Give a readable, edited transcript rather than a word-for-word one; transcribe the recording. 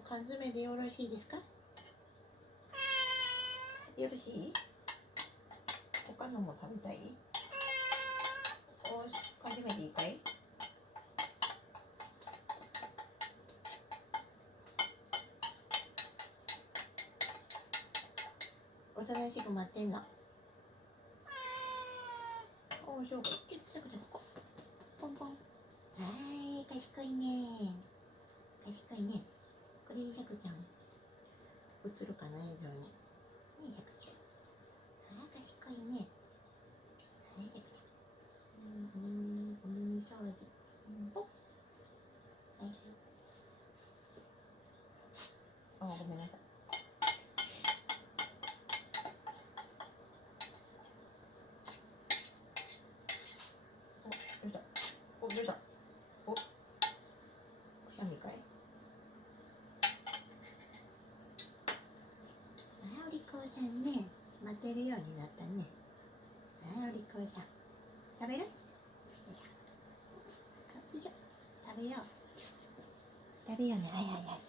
う缶詰でよろしいですか？よろしい？他のも食べたい？缶詰でいいかい？おとなしく待ってんの。お、そうか。ちょっとここ。ポンポン。はい、賢いね。賢いね。これでシャクちゃん映るかな、映像に。ねえ、シャクちゃん。あー、賢いね。はい、シャクちゃん。お耳掃除。ポッ。はいはい。あ、ごめんなさい。お、どうした？お、どうした？お、くしゃみかい？あ、お利口さんね。待てるようになったね。あ、お利口さん。食べる？よいしょ。よいしょ。食べよう。食べようね。はいはいはい。